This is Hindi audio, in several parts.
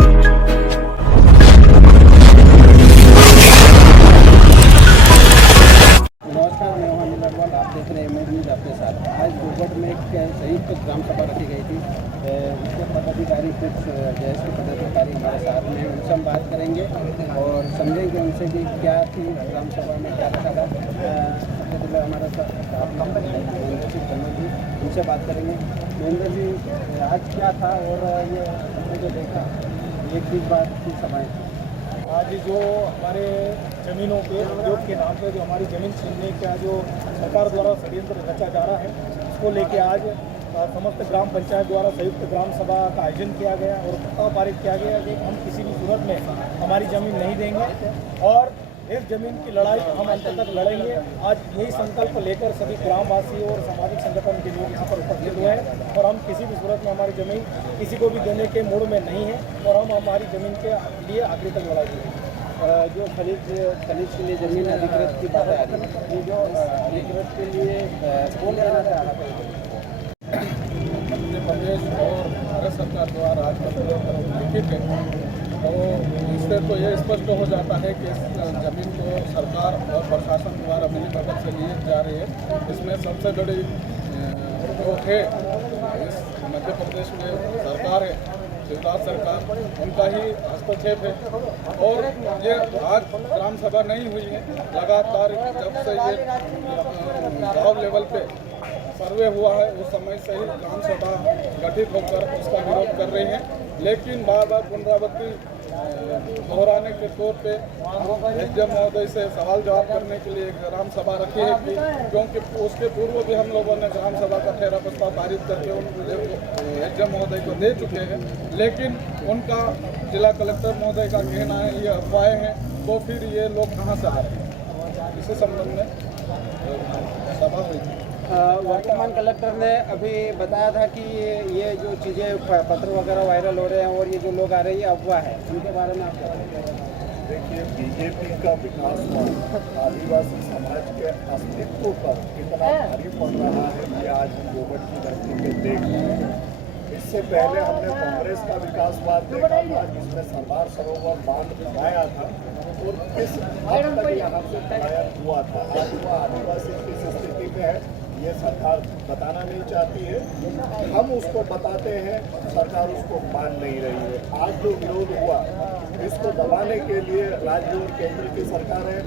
नमस्कार, मैं मोहन अग्रवाल। आप देख रहे हैं एमएड न्यूज़ आपके साथ। आज दुर्गढ़ में एक संयुक्त ग्राम सभा रखी गई थी। इसके पदाधिकारी कुछ जैसे के पदाधिकारी हमारे साथ में, उनसे हम बात करेंगे और समझेंगे उनसे कि क्या थी ग्राम सभा में, क्या रखा था। सबसे पहले हमारा महेंद्र सिंह तन्वर जी, उनसे बात करेंगे। महेंद्र जी, आज क्या था और ये हमने जो देखा एक दिन बाद की सभाएँ थी। आज जो हमारे ज़मीनों पे उद्योग के नाम पे जो हमारी ज़मीन छीनने का जो सरकार द्वारा षड्यंत्र रचा जा रहा है, उसको लेके आज समस्त ग्राम पंचायत द्वारा संयुक्त ग्राम सभा का आयोजन किया गया और प्रस्ताव पारित किया गया कि हम किसी भी सूरत में हमारी ज़मीन नहीं देंगे और इस ज़मीन की लड़ाई हम अंत तक लड़ेंगे। आज यही संकल्प लेकर सभी ग्रामवासी और सामाजिक संगठन के लोग यहाँ पर उपस्थित हुए हैं और हम किसी भी सूरत में हमारी ज़मीन किसी को भी देने के मूड में नहीं है और हम हमारी ज़मीन के लिए आखिरी तक लड़ाई करेंगे। जो खनिज के लिए जमीन अधिकृत की बात आ रही है, ये जो अधिकृत के लिए कौन लेना चाह रहा था? मध्य प्रदेश और भारत सरकार द्वारा आज लिखित है, तो इससे तो ये स्पष्ट हो जाता है कि इस जमीन को सरकार और प्रशासन द्वारा मिलीभगत से लिए जा रही है। इसमें सबसे बड़ी जो है इस मध्य प्रदेश में सरकार है, शिवराज सरकार, उनका ही हस्तक्षेप है। और ये आज ग्राम सभा नहीं हुई है, लगातार जब से ये गाँव लेवल पे सर्वे हुआ है उस समय से ही ग्राम सभा गठित होकर उसका विरोध कर रहे हैं। लेकिन बार बार पुनरावृत्ति दोहराने के तौर पे एसडीएम महोदय से सवाल जवाब करने के लिए एक ग्राम सभा रखी है क्योंकि उसके पूर्व भी हम लोगों ने ग्राम सभा का ठहरा प्रस्ताव पारित करके एसडीएम महोदय को दे चुके हैं। लेकिन उनका जिला कलेक्टर महोदय का कहना है ये अफवाहें हैं, तो फिर ये लोग कहाँ से आ रहे हैं। इसी संबंध में सभा हुई थी। वर्तमान कलेक्टर ने अभी बताया था कि ये जो चीज़ें पत्र वगैरह वायरल हो रहे हैं और ये जो लोग आ रहे हैं ये अफवाह है, उनके बारे में आप क्या कहेंगे? देखिए, बीजेपी का विकास आदिवासी समाज के अस्तित्व पर कितना भारी पड़ रहा है ये आज गोबर की धरती पे देख रहे हैं। इससे पहले हमने कांग्रेस का विकासवाद देखा था जिसमें सरदार सरोवर बांध बनाया था और किस हद तक यहाँ पे पलायन हुआ था। आज वह आदिवासी किस स्थिति में है ये सरकार बताना नहीं चाहती है। हम उसको बताते हैं, सरकार उसको मान नहीं रही है। आज जो विरोध हुआ इसको दबाने के लिए राज्य और केंद्र की सरकार है,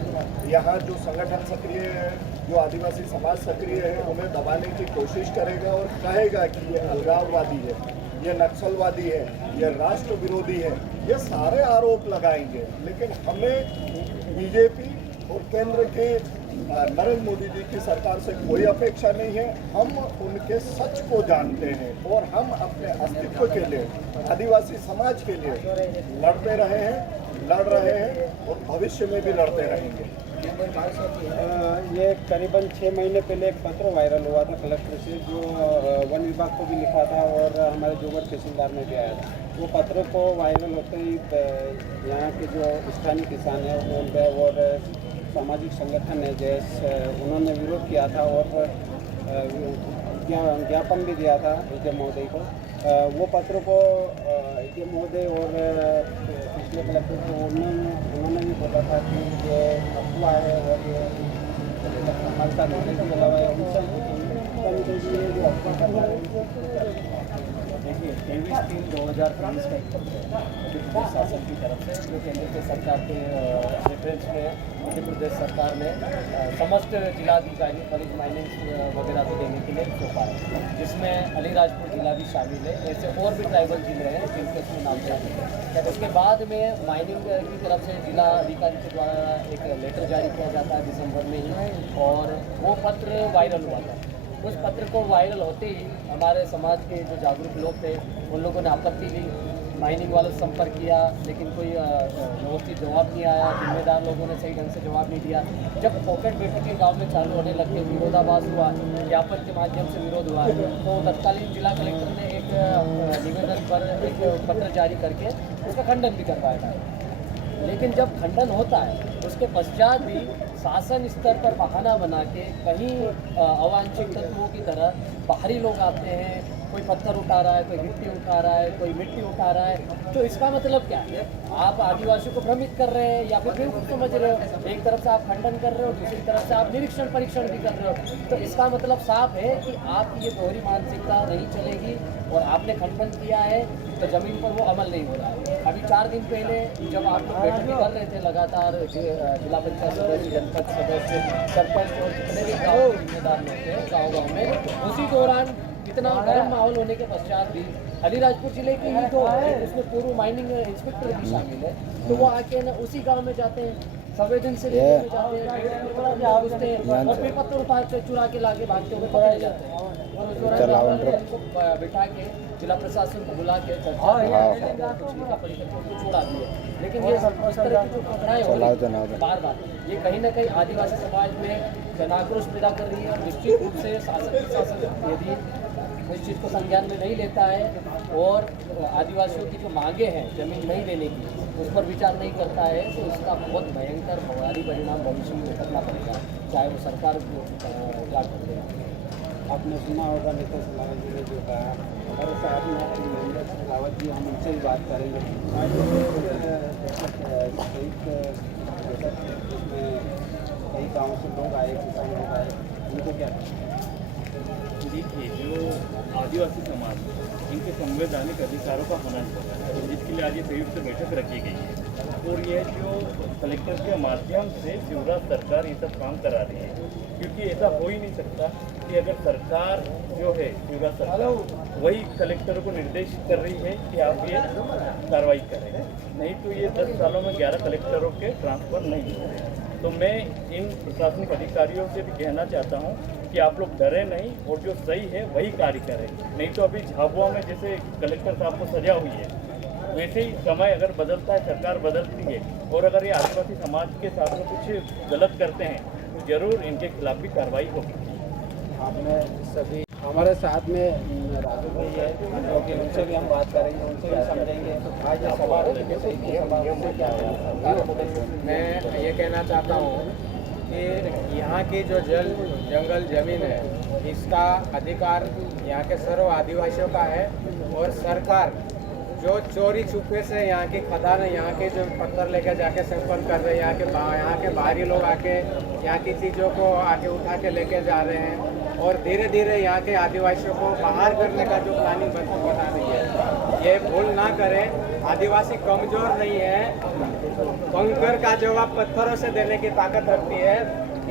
यहाँ जो संगठन सक्रिय है, जो आदिवासी समाज सक्रिय है, उन्हें दबाने की कोशिश करेगा और कहेगा कि ये अलगाववादी है, ये नक्सलवादी है, ये राष्ट्र विरोधी है, ये सारे आरोप लगाएंगे। लेकिन हमें बीजेपी और केंद्र के नरेंद्र मोदी जी की सरकार से कोई अपेक्षा नहीं है। हम उनके सच को जानते हैं और हम अपने अस्तित्व के लिए आदिवासी समाज के लिए लड़ते रहे हैं, लड़ रहे हैं और भविष्य में भी लड़ते रहेंगे। ये करीबन 6 महीने पहले एक पत्र वायरल हुआ था कलेक्टर से, जो वन विभाग को भी लिखा था और हमारे जोगढ़ तहसीलदार में भी आया था। वो पत्र को वायरल होते ही यहाँ के जो स्थानीय किसान हैं और सामाजिक संगठन है जैसे उन्होंने विरोध किया था और ज्ञापन भी दिया था एसडीएम महोदय को। वो पत्र को एसडीएम महोदय और पिछले कलेक्टर को उन्होंने भी बोला था कि ये अफवाह है और ये मालता करने के अलावा ये जो अफवाह कर रहा है। देखिए, 23/3/2023 का एक पत्र है मध्य प्रदेश शासन की तरफ से, जो केंद्र के सरकार के रेफरेंस में मध्य प्रदेश सरकार ने समस्त जिलाधिकारी खनिज माइनिंग वगैरह को देने के लिए सौंपा है, जिसमें अलीराजपुर जिला भी शामिल है। ऐसे और भी ट्राइबल जिले हैं जिनके उसमें नाम है। उसके बाद में माइनिंग की तरफ से जिला अधिकारी के द्वारा एक लेटर जारी किया जाता है दिसंबर में ही, और वो पत्र वायरल हुआ था। उस पत्र को वायरल होते ही हमारे समाज के जो जागरूक लोग थे उन लोगों ने आपत्ति ली, माइनिंग वालों से संपर्क किया, लेकिन कोई व्यवस्थित जवाब नहीं आया। जिम्मेदार लोगों ने सही ढंग से जवाब नहीं दिया। जब पॉकेट बैठकें गांव में चालू होने लग गई, विरोधाभास हुआ, ज्ञापन के माध्यम से विरोध हुआ, तो तत्कालीन जिला कलेक्टर ने एक निवेदन पर एक पत्र जारी करके उसका खंडन भी करवाया था। लेकिन जब खंडन होता है उसके पश्चात भी शासन स्तर पर बहाना बना के कहीं अवांछित तत्वों की तरह बाहरी लोग आते हैं, कोई पत्थर उठा रहा है, कोई गिट्टी उठा रहा है, कोई मिट्टी उठा रहा है, तो इसका मतलब क्या है? आप आदिवासियों को भ्रमित कर रहे हैं या फिर बेवकूफ़ समझ रहे हो। एक तरफ से आप खंडन कर रहे हो, दूसरी तरफ से आप निरीक्षण परीक्षण भी कर रहे हो। तो इसका मतलब साफ है कि आपकी ये दोहरी मानसिकता नहीं चलेगी और आपने खंडन किया है तो ज़मीन पर वो अमल नहीं हो रहा है। अभी 4 दिन पहले जब आप लोग बैठक कर रहे थे लगातार, जिला पंचायत सदस्य, जनपद सदस्य, सरपंच और जितने भी गाँव के जिम्मेदार लोग थे गाँव में, उसी दौरान इतना गर्म माहौल होने के पश्चात भी अलीराजपुर जिले के ही 2 उसमें पूर्व माइनिंग इंस्पेक्टर भी शामिल है, तो वो आके ना उसी गांव में जाते हैं, संवेदनशील एरिया में जाते हैं, घुसते हैं और फिर पत्थर उठा के चुरा के लाके भागते हुए पकड़े जाते हैं। और उस दौरान उनको बिठा के जिला प्रशासन को बुला के चर्चा कुछ लिखा पढ़ी करके उनको छोड़ा दिए। लेकिन ये इस तरह की जो घटनाएं हो रही हैं बार बार, ये कहीं ना कहीं आदिवासी समाज में जनाक्रोश पैदा कर रही है। निश्चित रूप से शासन यदि इस चीज़ को संज्ञान में नहीं लेता है और आदिवासियों की जो मांगे हैं ज़मीन नहीं लेने की, उस पर विचार नहीं करता है, तो इसका बहुत भयंकर भारी परिणाम भविष्य में भुगतना पड़ेगा, चाहे वो सरकार क्या कर दे। आपने सुना होगा नेता सिलावत जी ने जो कहा, हमारे साथ में नरेंद्र सिलावत जी, हम उनसे भी बात करेंगे। आज जिसमें कई गाँव से लोग आए, किसान लोग आए, उनको क्या देखिए, जो आदिवासी समाज इनके संवैधानिक अधिकारों का होना चाहिए, जिसके लिए आज ये संयुक्त बैठक रखी गई है। और ये जो कलेक्टर के माध्यम से शिवराज सरकार ये सब काम करा रही है, क्योंकि ऐसा हो ही नहीं सकता कि अगर सरकार जो है शिवराज सरकार वही कलेक्टर को निर्देश कर रही है कि आप ये कार्रवाई करें, नहीं तो ये 10 सालों में 11 कलेक्टरों के ट्रांसफ़र नहीं हो रहे। तो मैं इन प्रशासनिक अधिकारियों से भी कहना चाहता हूँ कि आप लोग डरे नहीं और जो सही है वही कार्य करें, नहीं तो अभी झाबुआ में जैसे कलेक्टर साहब को सजा हुई है, वैसे ही समय अगर बदलता है, सरकार बदलती है, और अगर ये आदिवासी समाज के साथ में कुछ गलत करते हैं तो जरूर इनके खिलाफ भी कार्रवाई होगी। आपने सभी हमारे साथ में राजू भाई है, जो कि उनसे भी हम बात करेंगे, उनसे भी समझेंगे आज ये सवाल है कि सही की सवाल से क्या है। मैं ये कहना चाहता हूँ कि यहाँ की जो जंगल ज़मीन है, इसका अधिकार यहाँ के सर्व आदिवासियों का है और सरकार जो चोरी छुपे से यहाँ की खदान, यहाँ के जो पत्थर लेकर जाके संपन्न कर रहे हैं, यहाँ के बाहरी लोग आके यहाँ की चीज़ों को आके उठा के लेके जा रहे हैं और धीरे धीरे यहाँ के आदिवासियों को बाहर करने का जो प्लानिंग बता रही है, ये भूल ना करें। आदिवासी कमज़ोर नहीं है, कंकर का जवाब पत्थरों से देने की ताकत रखती है।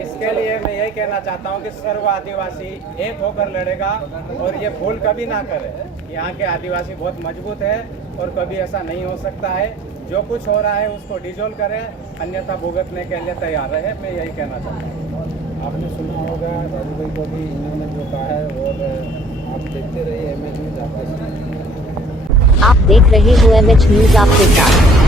इसके लिए मैं यही कहना चाहता हूँ कि सर्व आदिवासी एक होकर लड़ेगा और ये भूल कभी ना करे। यहाँ के आदिवासी बहुत मजबूत है और कभी ऐसा नहीं हो सकता है। जो कुछ हो रहा है उसको डिजोल्व करें, अन्यथा भुगतने के लिए तैयार रहे। मैं यही कहना चाहता हूँ। आपने सुना होगा राजू भाई को भी इन्होंने जो कहा है, और आप देखते रहिए MH न्यूज़ आपके साथ। आप देख रहे हो MH न्यूज़ आपके साथ।